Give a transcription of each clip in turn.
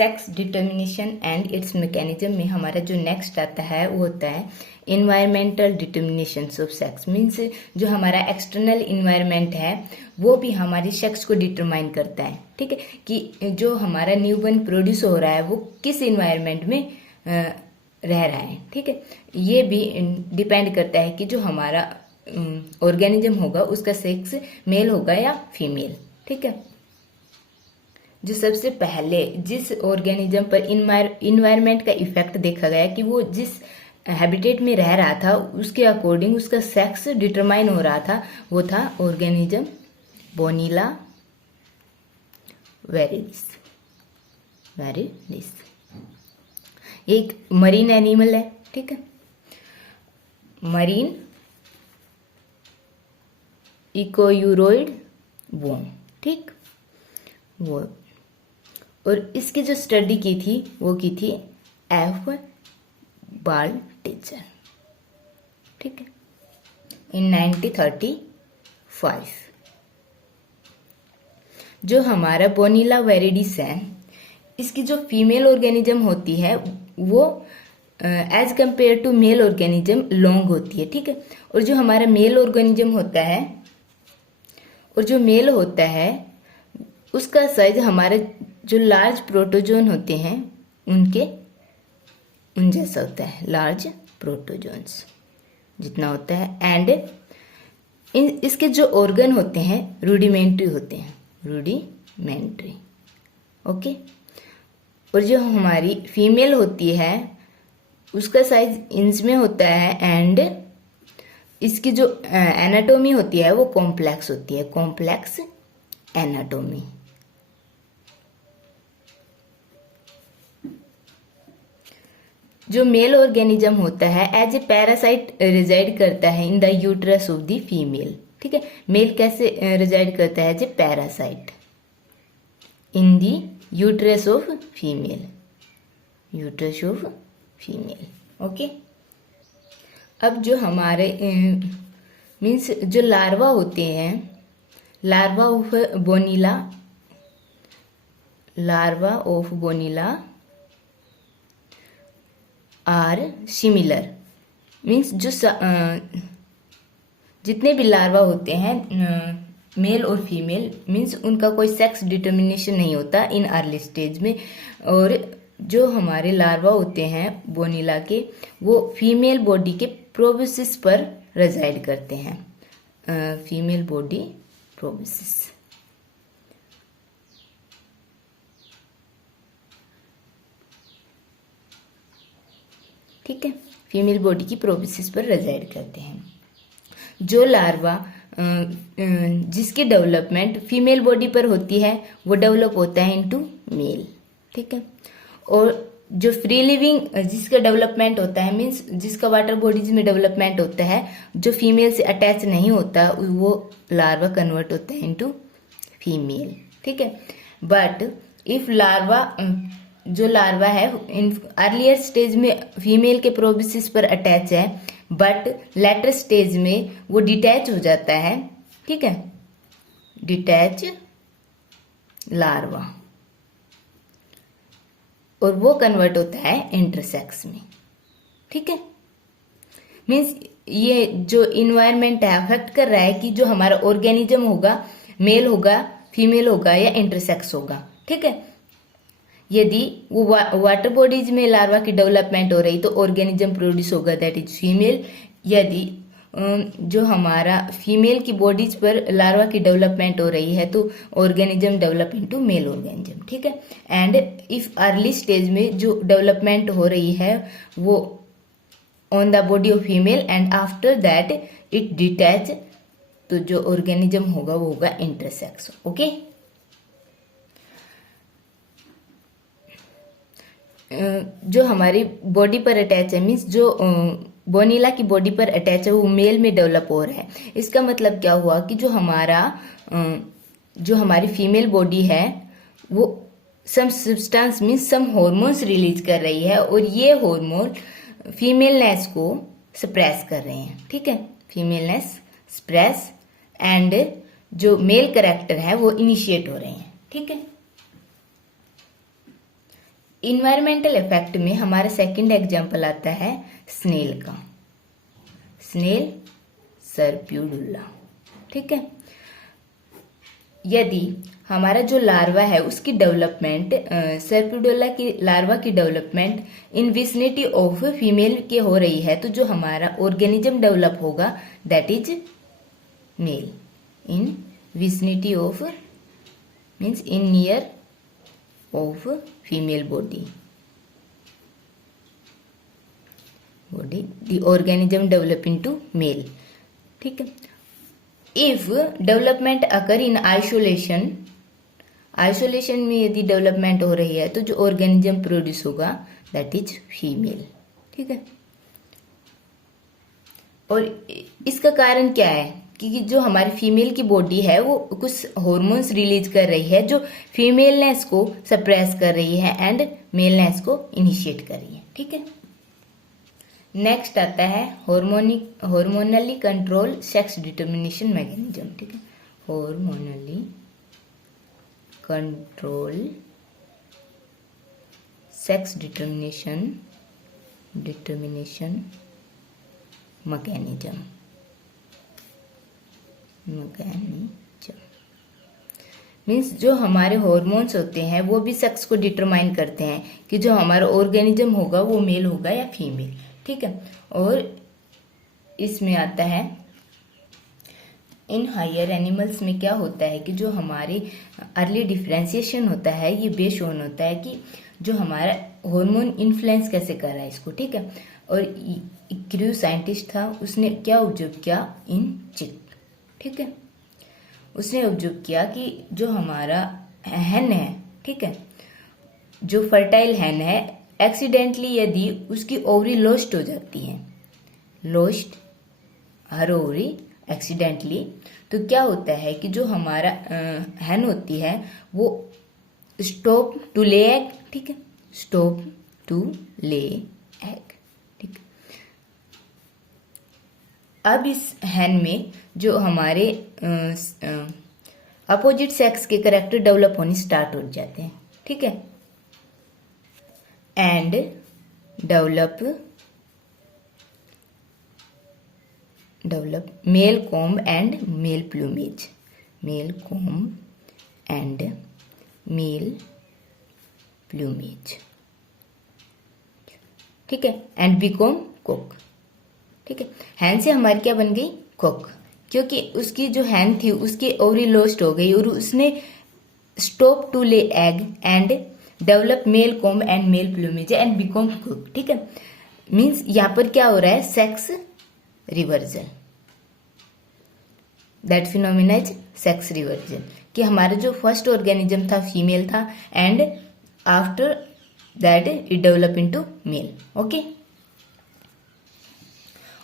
Sex determination and it's mechanism में हमारा जो नेक्स्ट आता है वो होता है environmental determination of sex. Means जो हमारा एक्सटर्नल इन्वायरमेंट है वो भी हमारी सेक्स को डिटरमाइन करता है। ठीक है, कि जो हमारा न्यूबॉर्न प्रोड्यूस हो रहा है वो किस इन्वायरमेंट में रह रहा है। ठीक है, ये भी डिपेंड करता है कि जो हमारा ऑर्गेनिज्म होगा उसका सेक्स मेल होगा या फीमेल। ठीक है, जो सबसे पहले जिस ऑर्गेनिज्म पर इन्वायरमेंट का इफेक्ट देखा गया कि वो जिस हैबिटेट में रह रहा था उसके अकॉर्डिंग उसका सेक्स डिटरमाइन हो रहा था, वो था ऑर्गेनिज्म बोनीला वेरिडिस। एक मरीन एनिमल है। ठीक है, मरीन इकोयूरोइड वॉर्म। ठीक, वो और इसकी जो स्टडी की थी वो की थी एफ बाल्टेजर। ठीक है, इन 1935। जो हमारा बोनीला वेरिडिस है इसकी जो फीमेल ऑर्गेनिज्म होती है वो as compare to male organism long होती है। ठीक है, और जो हमारा मेल ऑर्गेनिज्म होता है और जो मेल होता है उसका साइज हमारे जो लार्ज प्रोटोजोन होते हैं उन जैसा होता है, लार्ज प्रोटोजोन्स जितना होता है। एंड इसके जो ऑर्गन होते हैं रूडिमेंट्री होते हैं, रूडिमेंट्री। ओके, और जो हमारी फीमेल होती है उसका साइज इंच में होता है एंड इसकी जो एनाटोमी होती है वो कॉम्प्लेक्स होती है, कॉम्प्लेक्स एनाटोमी। जो मेल ऑर्गेनिज्म होता है एज ए पैरासाइट रिजाइड करता है in the uterus of the female. ठीक है, मेल कैसे रिजाइड करता है as a parasite in the uterus of female, uterus of female. Okay, अब जो हमारे मीन्स जो लार्वा होते हैं, larva of Bonellia are similar. Means जो जितने भी लार्वा होते हैं मेल और फीमेल, मीन्स उनका कोई सेक्स डिटर्मिनेशन नहीं होता इन अर्ली स्टेज में। और जो हमारे लार्वा होते हैं बोनीला के वो फीमेल बॉडी के प्रोबेसिस पर रेजाइड करते हैं, फीमेल बॉडी प्रोबेसिस। ठीक है, फीमेल बॉडी की प्रोबेसिस पर रेजाइड करते हैं। जो लार्वा जिसकी डेवलपमेंट फीमेल बॉडी पर होती है वो डेवलप होता है इनटू मेल। ठीक है, और जो फ्री लिविंग जिसका डेवलपमेंट होता है मीन्स जिसका वाटर बॉडीज में डेवलपमेंट होता है जो फीमेल से अटैच नहीं होता वो लार्वा कन्वर्ट होता है इनटू फीमेल। ठीक है, बट इफ लार्वा जो लार्वा है इन अर्लियर स्टेज में फीमेल के प्रोबेसिस पर अटैच है बट लेटर स्टेज में वो डिटैच हो जाता है। ठीक है, डिटैच लार्वा, और वो कन्वर्ट होता है इंटरसेक्स में। ठीक है, मीन्स ये जो इन्वायरमेंट है अफेक्ट कर रहा है कि जो हमारा ऑर्गेनिज्म होगा मेल होगा, फीमेल होगा या इंटरसेक्स होगा। ठीक है, यदि वो वाटर बॉडीज में लार्वा की डेवलपमेंट हो रही तो ऑर्गेनिज्म प्रोड्यूस होगा दैट इज फीमेल। यदि जो हमारा फीमेल की बॉडीज पर लार्वा की डेवलपमेंट हो रही है तो organism develop into male organism. ठीक है, एंड इफ अर्ली स्टेज में जो डेवलपमेंट हो रही है वो on the body of female and after that it detach, तो जो ऑर्गेनिज्म होगा वो होगा इंटरसेक्स। ओके, जो हमारी बॉडी पर अटैच है मीन्स जो बोनीला की बॉडी पर अटैच है वो मेल में डेवलप हो रहा है। इसका मतलब क्या हुआ कि जो हमारी फीमेल बॉडी है वो सम सब्सटेंस मीन्स सम हॉर्मोन्स रिलीज कर रही है और ये हॉर्मोन फीमेलनेस को सप्रेस कर रहे हैं। ठीक है, फीमेलनेस सप्रेस एंड जो मेल कैरेक्टर है वो इनिशिएट हो रहे हैं। ठीक है, इन्वायरमेंटल इफेक्ट में हमारा सेकंड एग्जाम्पल आता है स्नेल का, स्नेल सर्प्यूडुला। ठीक है, यदि हमारा जो लार्वा है उसकी डेवलपमेंट, सर्प्यूडुला की लार्वा की development in vicinity of female के हो रही है, तो जो हमारा ऑर्गेनिज्म डेवलप होगा that is male. In vicinity of means in near of female body the organism develop into male. ठीक है, if development occur in isolation, isolation में यदि डेवलपमेंट हो रही है तो जो ऑर्गेनिज्म प्रोड्यूस होगा दैट इज फीमेल। ठीक है, और इसका कारण क्या है कि जो हमारी फीमेल की बॉडी है वो कुछ हॉर्मोन्स रिलीज कर रही है जो फीमेलनेस को सप्रेस कर रही है एंड मेलनेस को इनिशिएट कर रही है। ठीक है, नेक्स्ट आता है hormonally control sex determination mechanism. ठीक है, hormonally control sex determination mechanism means जो हमारे हॉर्मोन्स होते हैं वो भी सेक्स को डिटरमाइन करते हैं कि जो हमारा ऑर्गेनिज्म होगा वो मेल होगा या फीमेल। ठीक है, और इसमें आता है इन हायर एनिमल्स में क्या होता है कि जो हमारी अर्ली डिफरेंशिएशन होता है ये बेस्ड ऑन होता है कि जो हमारा हार्मोन इन्फ्लुएंस कैसे कर रहा है इसको। ठीक है, और क्रू साइंटिस्ट था, उसने क्या ऑब्जर्व किया इन चिक। ठीक है, उसने ऑब्जर्व किया कि जो हमारा हैन है, ठीक है, जो फर्टाइल हैन है, एक्सीडेंटली यदि उसकी ओवरी लॉस्ट हो जाती है, लॉस्ट हर ओवरी एक्सीडेंटली, तो क्या होता है कि जो हमारा हैन होती है वो स्टॉप टू ले एग। ठीक है, स्टॉप टू ले एग। ठीक, अब इस हैन में जो हमारे अपोजिट सेक्स के कैरेक्टर डेवलप होने स्टार्ट हो जाते हैं। ठीक है, and develop male comb and male plumage, male comb and male plumage. ठीक है, एंड बिकॉम कुक। ठीक है, हैन से हमारी क्या बन गई कुक, क्योंकि उसकी जो हैन थी उसकी ओवरी लॉस्ट हो गई और उसने stop to lay egg and develop male comb and male plumage and become cock. ठीक है, मीन्स यहां पर क्या हो रहा है sex reversion, that phenomena is sex reversion, कि हमारा जो फर्स्ट ऑर्गेनिज्म था फीमेल था and after that it develop into male. Okay,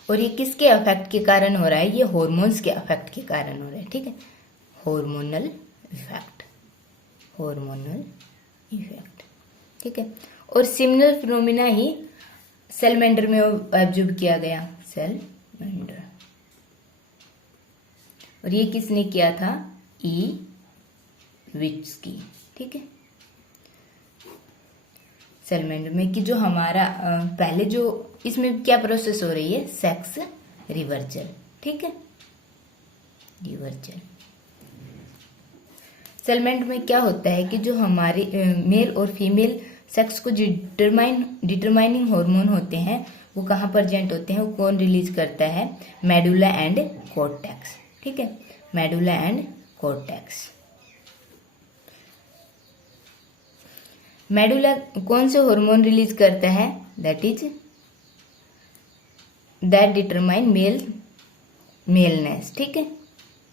और ये किसके अफेक्ट के कारण हो रहा है, ये हॉर्मोन्स के अफेक्ट के कारण हो रहा है। ठीक है, हॉर्मोनल इफेक्ट, हॉर्मोनल इफेक्ट। ठीक है, और सिमिलर फिनोमिना ही सेलमेंडर में ऑब्जर्व किया गया, सेलमेंडर, और ये किसने किया था, ई विट्स्की। ठीक है, सेलमेंडर में कि जो हमारा पहले जो इसमें क्या प्रोसेस हो रही है, सेक्स रिवर्जल। ठीक है, रिवर्जल। सेलमेंट में क्या होता है कि जो हमारे मेल और फीमेल सेक्स को डिटरमाइनिंग हार्मोन होते हैं वो कहाँ प्रेजेंट होते हैं, वो कौन रिलीज करता है, मेडुला एंड कॉर्टेक्स। ठीक है, मेडुला एंड कॉर्टेक्स। मेडुला कौन से हार्मोन रिलीज करता है, दैट डिटरमाइन मेलनेस। ठीक है,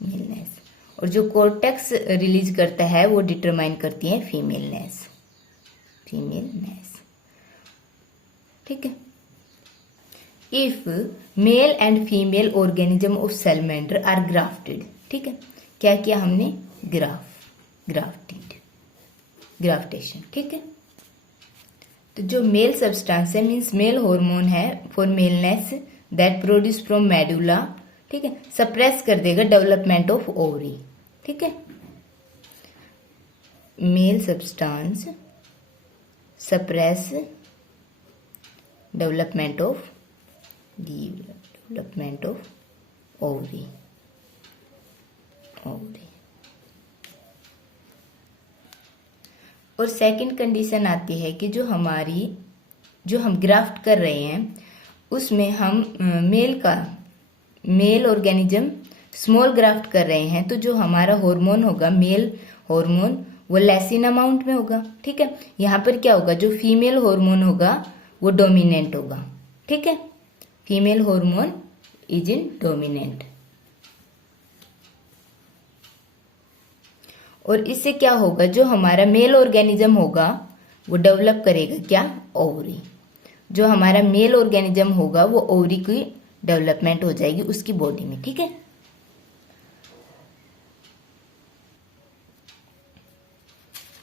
मेलनेस, और जो कॉर्टेक्स रिलीज करता है वो डिटरमाइन करती है फीमेलनेस, फीमेलनेस। ठीक है, if male and female organism of salamander are grafted. ठीक है, क्या किया हमने, ग्राफ्टेशन। ठीक है, तो जो मेल सब्सटेंस है मीन्स मेल हार्मोन है for maleness that produce from medulla. ठीक है, सप्रेस कर देगा डेवलपमेंट ऑफ ओवरी। ठीक है, male substance suppress development of ovary. और सेकंड कंडीशन आती है कि जो हम ग्राफ्ट कर रहे हैं उसमें हम मेल ऑर्गेनिज्म स्मॉल ग्राफ्ट कर रहे हैं, तो जो हमारा हार्मोन होगा, मेल हार्मोन, वो लेस इन अमाउंट में होगा। ठीक है, यहाँ पर क्या होगा, जो फीमेल हार्मोन होगा वो डोमिनेंट होगा। ठीक है, female hormone is in dominant. और इससे क्या होगा, जो हमारा मेल ऑर्गेनिज्म होगा वो डेवलप करेगा क्या, ओवरी। जो हमारा मेल ऑर्गेनिज्म होगा वो ओवरी की डेवलपमेंट हो जाएगी उसकी बॉडी में। ठीक है,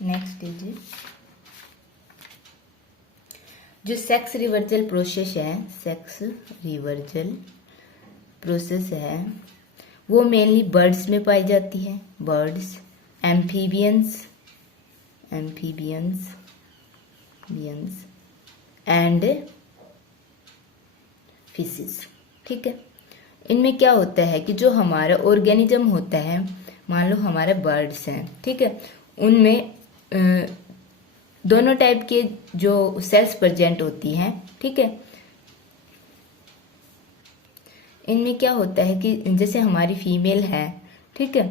नेक्स्ट इज जो सेक्स रिवर्सल प्रोसेस है वो मेनली बर्ड्स में पाई जाती है। Birds, amphibians and fishes. ठीक है, इनमें क्या होता है कि जो हमारा ऑर्गेनिज्म होता है, मान लो हमारे बर्ड्स हैं, ठीक है, उनमें दोनों टाइप के जो सेल्स प्रेजेंट होती हैं। ठीक है, इनमें क्या होता है कि जैसे हमारी फीमेल है, ठीक है,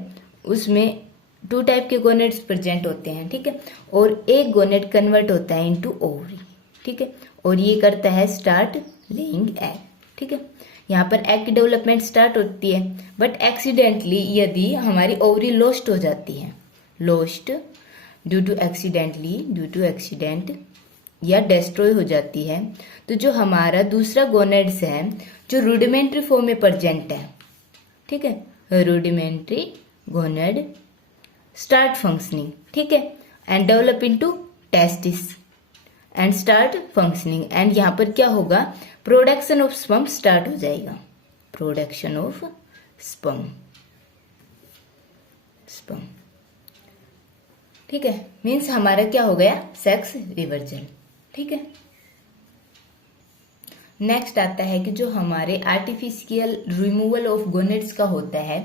उसमें 2 टाइप के गोनेड्स प्रेजेंट होते हैं। ठीक है, और एक गोनेड कन्वर्ट होता है इनटू ओवरी। ठीक है, और ये करता है स्टार्ट लेइंग एग। ठीक है, यहाँ पर एग की डेवलपमेंट स्टार्ट होती है, बट एक्सीडेंटली यदि हमारी ओवरी लॉस्ट हो जाती है, लॉस्ट ड्यू टू एक्सीडेंट या डिस्ट्रॉय हो जाती है, तो जो हमारा दूसरा गोनेड्स है जो रूडिमेंट्री फॉर्म में प्रेजेंट है, ठीक है, रूडिमेंट्री गोनेड स्टार्ट फंक्शनिंग। ठीक है, and develop into testis and start functioning, and यहाँ पर क्या होगा, प्रोडक्शन ऑफ स्पर्म स्टार्ट हो जाएगा। Production of sperm. ठीक है, मीन्स हमारा क्या हो गया, सेक्स रिवर्सल। ठीक है, नेक्स्ट आता है कि जो हमारे आर्टिफिशियल रिमूवल ऑफ गोनेड्स का होता है,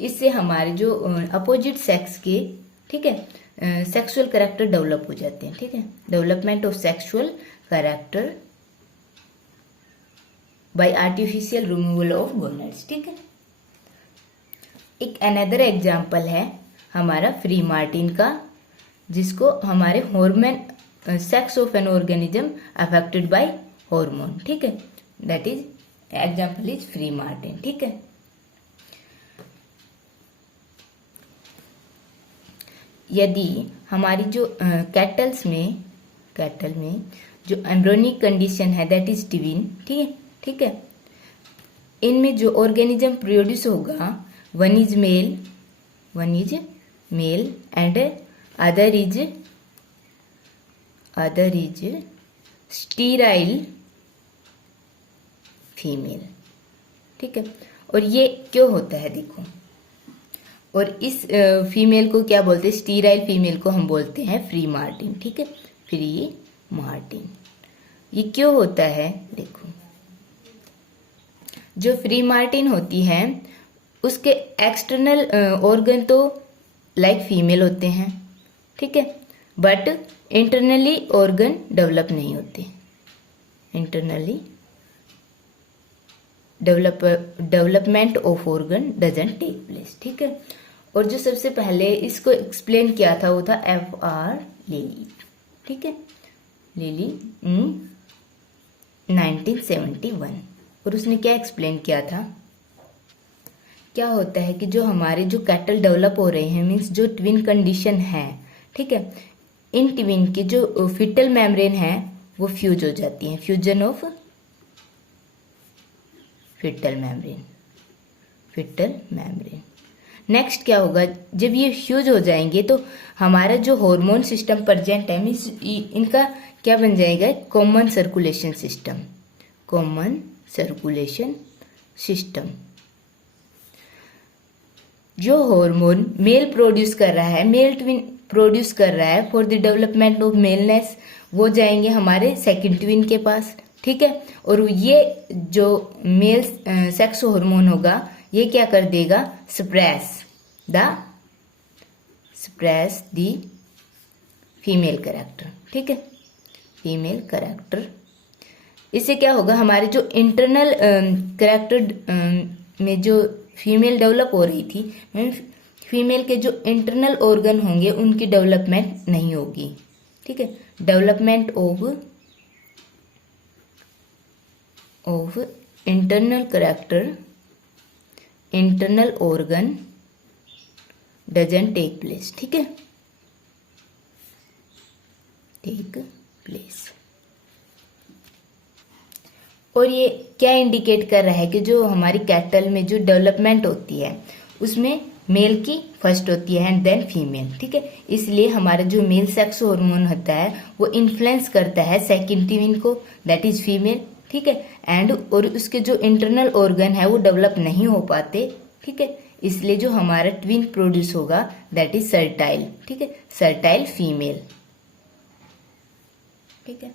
इससे हमारे जो अपोजिट सेक्स के, ठीक है, सेक्सुअल कैरेक्टर डेवलप हो जाते हैं। ठीक है, development of sexual character bye artificial removal of gonads. ठीक है, एक अनदर एग्जाम्पल है हमारा फ्री मार्टिन का, जिसको हमारे hormone sex of an organism affected by hormone. ठीक है, that is example is free Martin. ठीक है, यदि हमारी जो कैटल में जो एम्ब्रियोनिक कंडीशन है दैट इज ट्विन, ठीक है, इनमें जो ऑर्गेनिज्म प्रोड्यूस होगा, one is male and other is sterile female. ठीक है, और ये क्यों होता है देखो, और इस फीमेल को क्या बोलते हैं, स्टीराइल फीमेल को हम बोलते हैं फ्री मार्टिन। ठीक है, फ्री मार्टिन। ये क्यों होता है देखो, जो फ्री मार्टिन होती है उसके एक्सटर्नल ऑर्गन तो लाइक फीमेल होते हैं, ठीक है, बट इंटरनली ऑर्गन डेवलप नहीं होते। Internally development of organ doesn't take place. ठीक है, और जो सबसे पहले इसको एक्सप्लेन किया था वो था F.R. लिली। ठीक है, लिली 1971, और उसने क्या एक्सप्लेन किया था, क्या होता है कि जो हमारे जो कैटल डेवलप हो रहे हैं, मीन्स जो ट्विन कंडीशन है, ठीक है, इन ट्विन की जो फिटल मेम्ब्रेन है वो फ्यूज हो जाती है, fusion of fetal membrane. Next क्या होगा, जब ये फ्यूज हो जाएंगे तो हमारा जो हार्मोन सिस्टम प्रेजेंट है, मीन्स इनका क्या बन जाएगा, कॉमन सर्कुलेशन सिस्टम। जो हार्मोन मेल प्रोड्यूस कर रहा है, मेल ट्विन प्रोड्यूस कर रहा है फॉर द डेवलपमेंट ऑफ मेलनेस, वो जाएंगे हमारे सेकंड ट्विन के पास, ठीक है। और ये जो मेल सेक्स हार्मोन होगा ये क्या कर देगा, सप्रेस द फीमेल कैरेक्टर, ठीक है, फीमेल कैरेक्टर। इससे क्या होगा, हमारे जो इंटरनल कैरेक्टर में जो फीमेल डेवलप हो रही थी, फीमेल के जो इंटरनल ऑर्गन होंगे उनकी डेवलपमेंट नहीं होगी, ठीक है। Development of internal character, internal organ doesn't take place, ठीक है, टेक प्लेस। और ये क्या इंडिकेट कर रहा है कि जो हमारी कैटल में जो डेवलपमेंट होती है उसमें मेल की फर्स्ट होती है एंड देन फीमेल, ठीक है। इसलिए हमारा जो मेल सेक्स हार्मोन होता है वो इन्फ्लुएंस करता है सेकंड ट्विन को, दैट इज फीमेल, ठीक है। एंड और उसके जो इंटरनल ऑर्गन है वो डेवलप नहीं हो पाते, ठीक है। इसलिए जो हमारा ट्विन प्रोड्यूस होगा दैट इज सर्टाइल, ठीक है, सर्टाइल फीमेल, ठीक है।